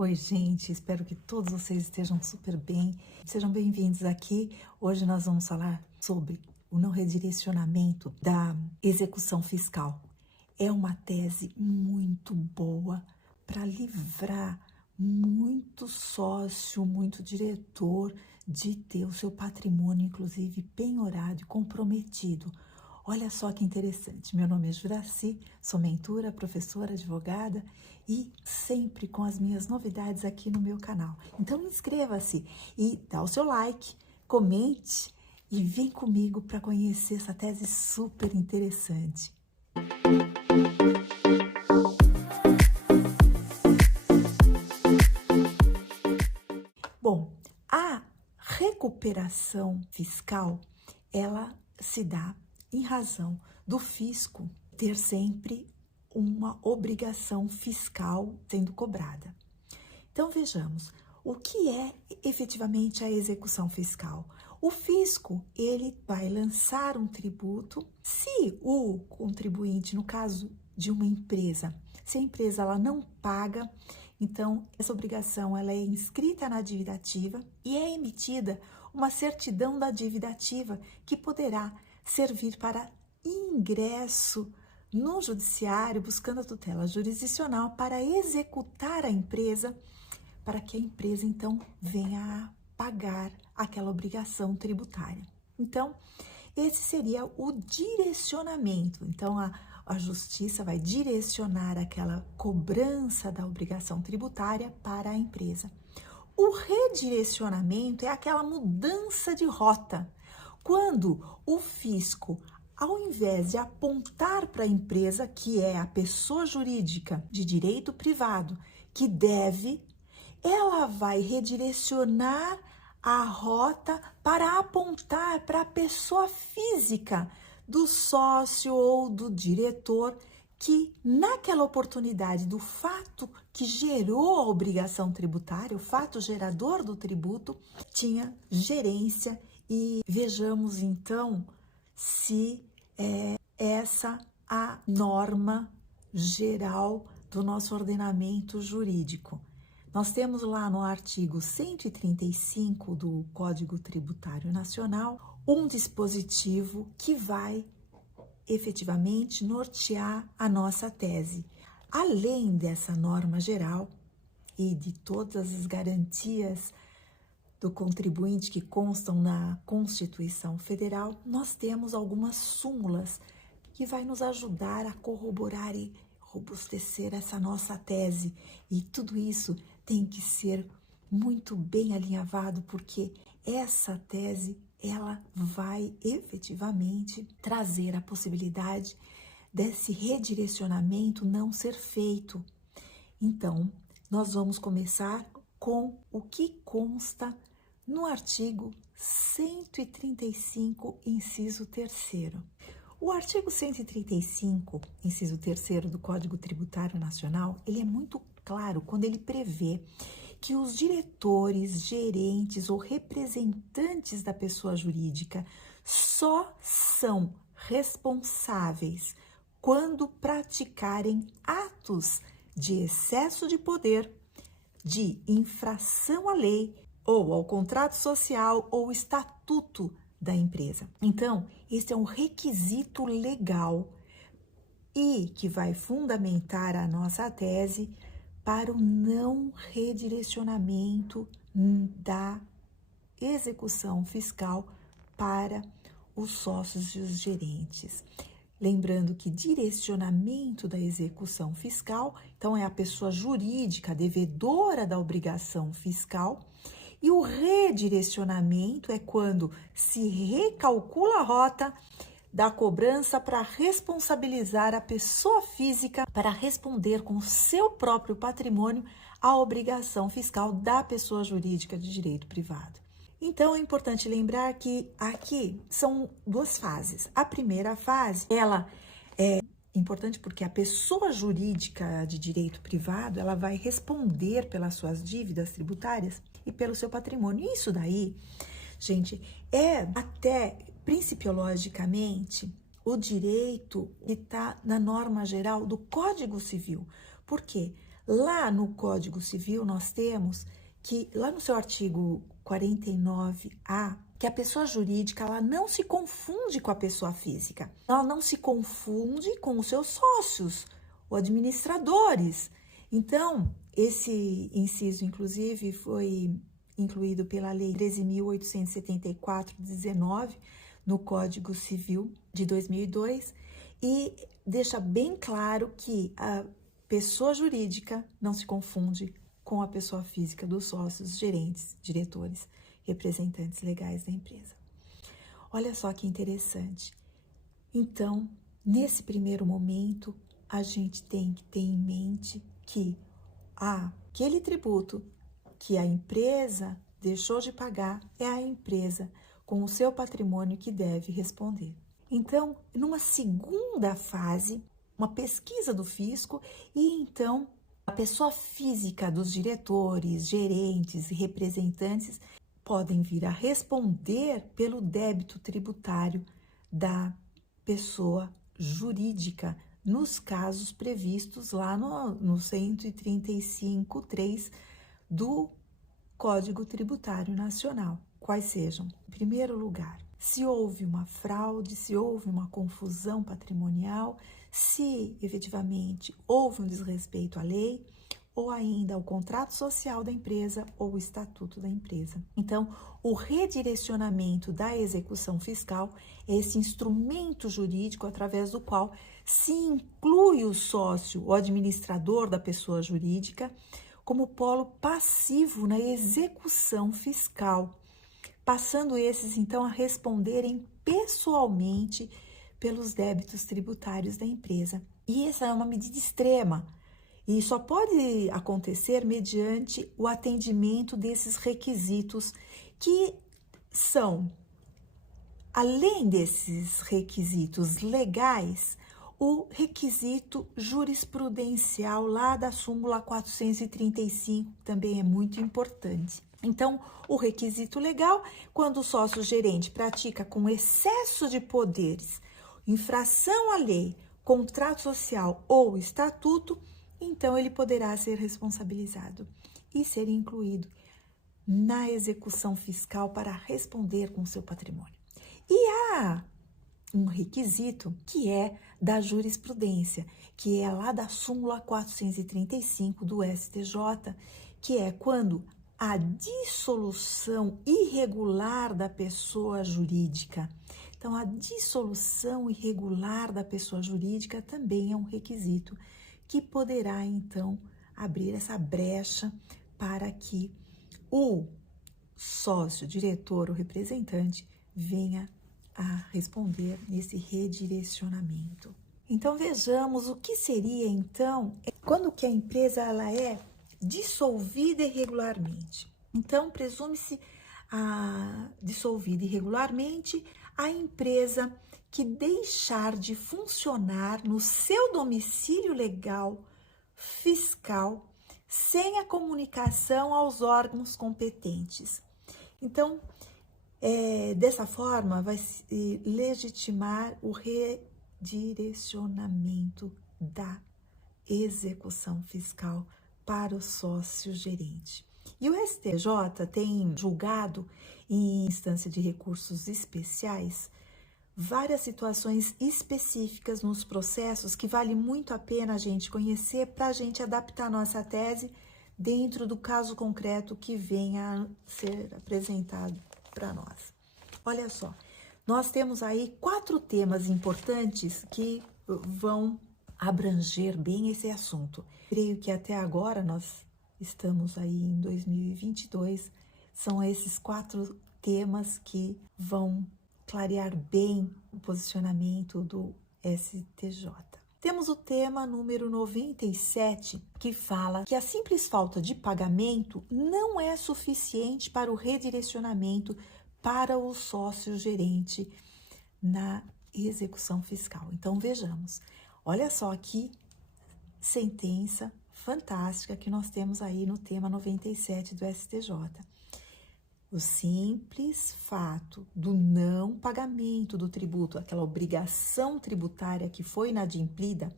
Oi, gente, espero que todos vocês estejam super bem. Sejam bem-vindos aqui. Hoje nós vamos falar sobre o não redirecionamento da execução fiscal. É uma tese muito boa para livrar muito sócio, muito diretor de ter o seu patrimônio, inclusive, penhorado e comprometido. Olha só que interessante, meu nome é Juraci, sou mentora, professora, advogada e sempre com as minhas novidades aqui no meu canal. Então inscreva-se e dá o seu like, comente e vem comigo para conhecer essa tese super interessante. Bom, a recuperação fiscal, ela se dá em razão do fisco ter sempre uma obrigação fiscal sendo cobrada. Então vejamos, o que é efetivamente a execução fiscal? O fisco, ele vai lançar um tributo se o contribuinte, no caso de uma empresa, se a empresa ela não paga, então essa obrigação ela é inscrita na dívida ativa e é emitida uma certidão da dívida ativa que poderá servir para ingresso no judiciário, buscando a tutela jurisdicional para executar a empresa, para que a empresa então venha a pagar aquela obrigação tributária. Então, esse seria o direcionamento. Então, a justiça vai direcionar aquela cobrança da obrigação tributária para a empresa. O redirecionamento é aquela mudança de rota. Quando o fisco, ao invés de apontar para a empresa, que é a pessoa jurídica de direito privado, que deve, ela vai redirecionar a rota para apontar para a pessoa física do sócio ou do diretor que naquela oportunidade do fato que gerou a obrigação tributária, o fato gerador do tributo, tinha gerência. E vejamos então se é essa a norma geral do nosso ordenamento jurídico. Nós temos lá no artigo 135 do Código Tributário Nacional um dispositivo que vai efetivamente nortear a nossa tese. Além dessa norma geral e de todas as garantias do contribuinte que constam na Constituição Federal, nós temos algumas súmulas que vai nos ajudar a corroborar e robustecer essa nossa tese. E tudo isso tem que ser muito bem alinhavado, porque essa tese, ela vai efetivamente trazer a possibilidade desse redirecionamento não ser feito. Então, nós vamos começar com o que consta no artigo 135, inciso 3º. O artigo 135, inciso 3º do Código Tributário Nacional, ele é muito claro quando ele prevê que os diretores, gerentes ou representantes da pessoa jurídica só são responsáveis quando praticarem atos de excesso de poder, de infração à lei ou ao contrato social ou estatuto da empresa. Então, esse é um requisito legal e que vai fundamentar a nossa tese para o não redirecionamento da execução fiscal para os sócios e os gerentes. Lembrando que direcionamento da execução fiscal, então é a pessoa jurídica devedora da obrigação fiscal, e o redirecionamento é quando se recalcula a rota da cobrança para responsabilizar a pessoa física para responder com o seu próprio patrimônio à obrigação fiscal da pessoa jurídica de direito privado. Então, é importante lembrar que aqui são duas fases. A primeira fase, ela é importante porque a pessoa jurídica de direito privado, ela vai responder pelas suas dívidas tributárias e pelo seu patrimônio. Isso daí, gente, é até principiologicamente o direito que está na norma geral do Código Civil. Por quê? Lá no Código Civil nós temos que, lá no seu artigo 49A, que a pessoa jurídica ela não se confunde com a pessoa física. Ela não se confunde com os seus sócios ou administradores. Então, esse inciso, inclusive, foi incluído pela Lei 13.874/19, no Código Civil de 2002, e deixa bem claro que a pessoa jurídica não se confunde com a pessoa física dos sócios, gerentes, diretores, representantes legais da empresa. Olha só que interessante. Então, nesse primeiro momento, a gente tem que ter em mente que aquele tributo que a empresa deixou de pagar é a empresa com o seu patrimônio que deve responder. Então, numa segunda fase, uma pesquisa do fisco e então a pessoa física dos diretores, gerentes e representantes podem vir a responder pelo débito tributário da pessoa jurídica, nos casos previstos lá no 135.3 do Código Tributário Nacional. Quais sejam? Em primeiro lugar, se houve uma fraude, se houve uma confusão patrimonial, se efetivamente houve um desrespeito à lei, ou ainda ao contrato social da empresa ou o estatuto da empresa. Então, o redirecionamento da execução fiscal é esse instrumento jurídico através do qual se inclui o sócio, o administrador da pessoa jurídica, como polo passivo na execução fiscal, passando esses, então, a responderem pessoalmente pelos débitos tributários da empresa. E essa é uma medida extrema, e só pode acontecer mediante o atendimento desses requisitos, que são, além desses requisitos legais, o requisito jurisprudencial lá da súmula 435 também é muito importante. Então, o requisito legal, quando o sócio gerente pratica com excesso de poderes, infração à lei, contrato social ou estatuto, então ele poderá ser responsabilizado e ser incluído na execução fiscal para responder com seu patrimônio. E há um requisito que é da jurisprudência, que é lá da súmula 435 do STJ, que é quando a dissolução irregular da pessoa jurídica. Então, a dissolução irregular da pessoa jurídica também é um requisito que poderá, então, abrir essa brecha para que o sócio, diretor ou representante venha a responder nesse redirecionamento. Então, vejamos o que seria, então, quando que a empresa ela é dissolvida irregularmente. Então, presume-se dissolvida irregularmente a empresa que deixar de funcionar no seu domicílio legal fiscal sem a comunicação aos órgãos competentes. Então, dessa forma, vai se legitimar o redirecionamento da execução fiscal para o sócio gerente. E o STJ tem julgado, em instância de recursos especiais, várias situações específicas nos processos que vale muito a pena a gente conhecer para a gente adaptar a nossa tese dentro do caso concreto que venha a ser apresentado para nós. Olha só, nós temos aí 4 temas importantes que vão abranger bem esse assunto. Creio que até agora nós estamos aí em 2022, são esses 4 temas que vão clarear bem o posicionamento do STJ. Temos o tema número 97, que fala que a simples falta de pagamento não é suficiente para o redirecionamento para o sócio gerente na execução fiscal. Então, vejamos. Olha só que sentença fantástica que nós temos aí no tema 97 do STJ. O simples fato do não pagamento do tributo, aquela obrigação tributária que foi inadimplida,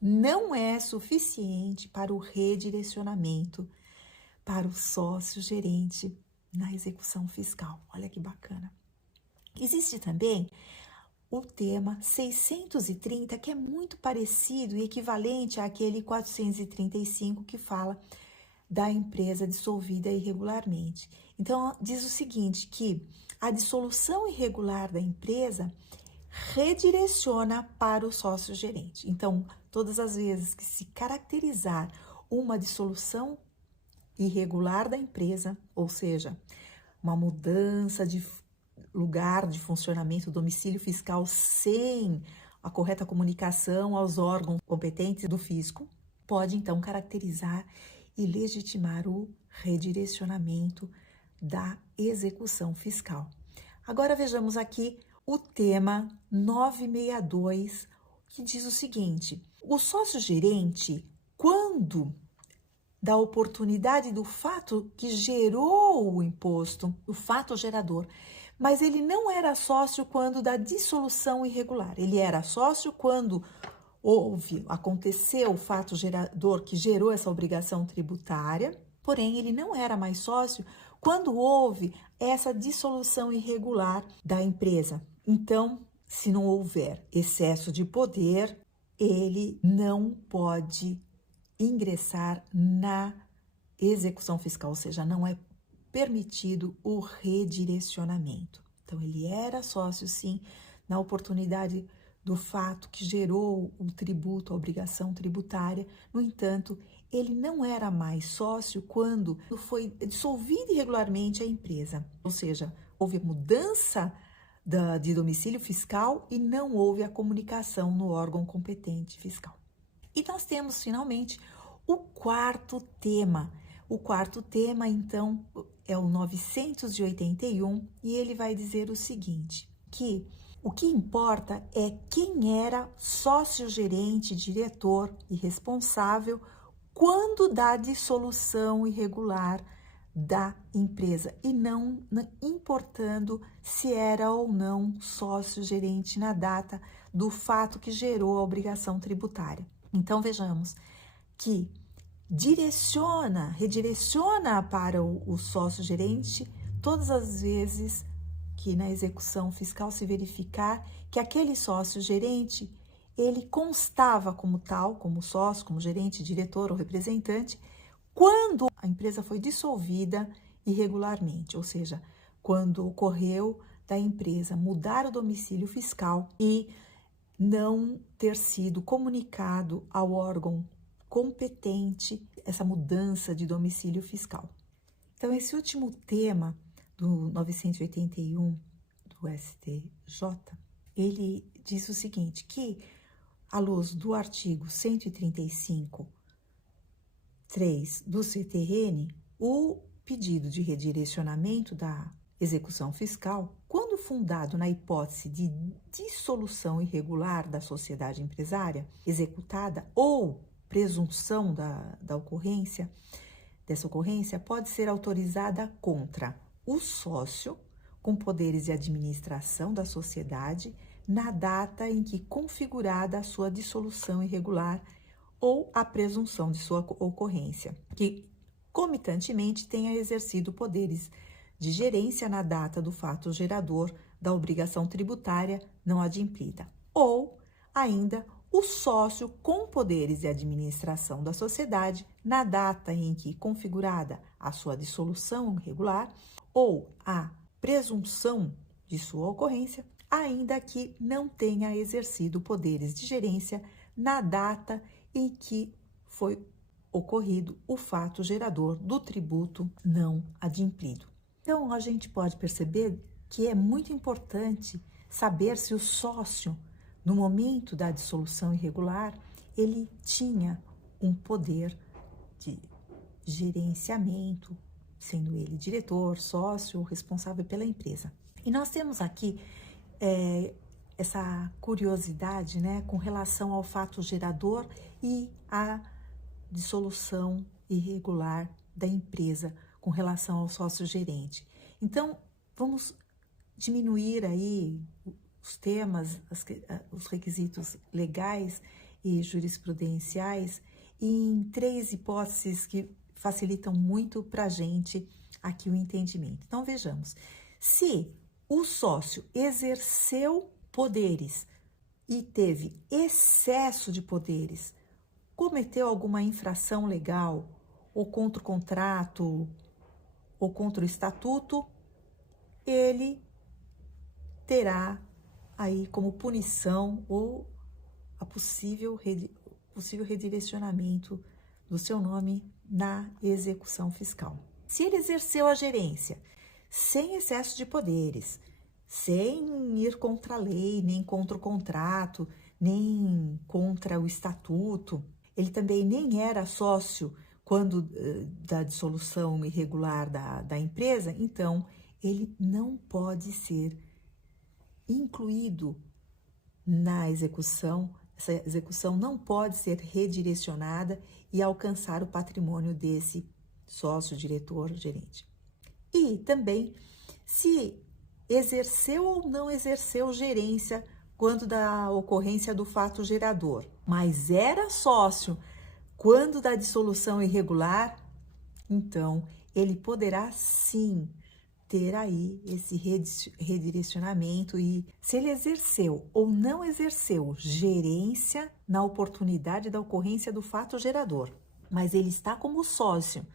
não é suficiente para o redirecionamento para o sócio-gerente na execução fiscal. Olha que bacana. Existe também o tema 630, que é muito parecido e equivalente àquele 435 que fala da empresa dissolvida irregularmente. Então, diz o seguinte, que a dissolução irregular da empresa redireciona para o sócio-gerente. Então, todas as vezes que se caracterizar uma dissolução irregular da empresa, ou seja, uma mudança de lugar de funcionamento, domicílio fiscal sem a correta comunicação aos órgãos competentes do fisco, pode então caracterizar e legitimar o redirecionamento da execução fiscal. Agora vejamos aqui o tema 962, que diz o seguinte: o sócio-gerente, quando da oportunidade do fato que gerou o imposto, o fato gerador, mas ele não era sócio quando da dissolução irregular. Ele era sócio quando aconteceu o fato gerador que gerou essa obrigação tributária, porém ele não era mais sócio quando houve essa dissolução irregular da empresa. Então, se não houver excesso de poder, ele não pode ingressar na execução fiscal, ou seja, não é permitido o redirecionamento. Então, ele era sócio, sim, na oportunidade do fato que gerou o tributo, a obrigação tributária. No entanto, ele não era mais sócio quando foi dissolvida irregularmente a empresa, ou seja, houve a mudança de domicílio fiscal e não houve a comunicação no órgão competente fiscal. E nós temos, finalmente, o quarto tema. O quarto tema, então, é o 981 e ele vai dizer o seguinte, que o que importa é quem era sócio-gerente, diretor e responsável quando da dissolução irregular da empresa e não importando se era ou não sócio-gerente na data do fato que gerou a obrigação tributária. Então, vejamos que redireciona para o sócio-gerente todas as vezes que na execução fiscal se verificar que aquele sócio-gerente, ele constava como tal, como sócio, como gerente, diretor ou representante, quando a empresa foi dissolvida irregularmente, ou seja, quando ocorreu da empresa mudar o domicílio fiscal e não ter sido comunicado ao órgão competente essa mudança de domicílio fiscal. Então, esse último tema do 981 do STJ, ele diz o seguinte, que à luz do artigo 135.3 do CTN, o pedido de redirecionamento da execução fiscal, quando fundado na hipótese de dissolução irregular da sociedade empresária executada ou presunção da ocorrência, dessa ocorrência, pode ser autorizada contra o sócio com poderes de administração da sociedade na data em que configurada a sua dissolução irregular ou a presunção de sua ocorrência, que comitantemente tenha exercido poderes de gerência na data do fato gerador da obrigação tributária não adimplida, ou ainda o sócio com poderes de administração da sociedade na data em que configurada a sua dissolução irregular ou a presunção de sua ocorrência, ainda que não tenha exercido poderes de gerência na data em que foi ocorrido o fato gerador do tributo não adimplido. Então, a gente pode perceber que é muito importante saber se o sócio, no momento da dissolução irregular, ele tinha um poder de gerenciamento, sendo ele diretor, sócio ou responsável pela empresa. E nós temos aqui essa curiosidade, né, com relação ao fato gerador e à dissolução irregular da empresa com relação ao sócio-gerente. Então, vamos diminuir aí os temas, os requisitos legais e jurisprudenciais em 3 hipóteses que facilitam muito para a gente aqui o entendimento. Então, vejamos. Se o sócio exerceu poderes e teve excesso de poderes, cometeu alguma infração legal, ou contra o contrato, ou contra o estatuto, ele terá aí como punição ou a possível redirecionamento do seu nome na execução fiscal. Se ele exerceu a gerência sem excesso de poderes, sem ir contra a lei, nem contra o contrato, nem contra o estatuto, ele também nem era sócio quando da dissolução irregular da empresa, então ele não pode ser incluído na execução. Essa execução não pode ser redirecionada e alcançar o patrimônio desse sócio, diretor, gerente. E também se exerceu ou não exerceu gerência quando da ocorrência do fato gerador, mas era sócio quando da dissolução irregular, então ele poderá sim ter aí esse redirecionamento. E se ele exerceu ou não exerceu gerência na oportunidade da ocorrência do fato gerador, mas ele está como sócio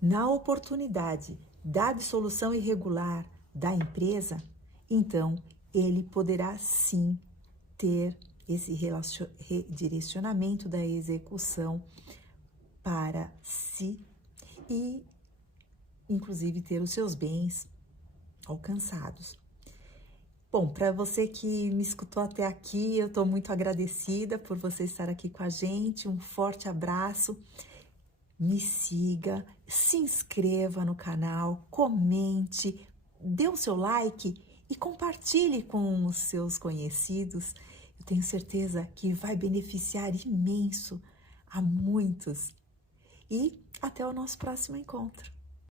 na oportunidade da dissolução irregular da empresa, então ele poderá sim ter esse redirecionamento da execução para si e, inclusive, ter os seus bens alcançados. Bom, para você que me escutou até aqui, eu estou muito agradecida por você estar aqui com a gente. Um forte abraço. Me siga, se inscreva no canal, comente, dê o seu like e compartilhe com os seus conhecidos. Eu tenho certeza que vai beneficiar imenso a muitos. E até o nosso próximo encontro.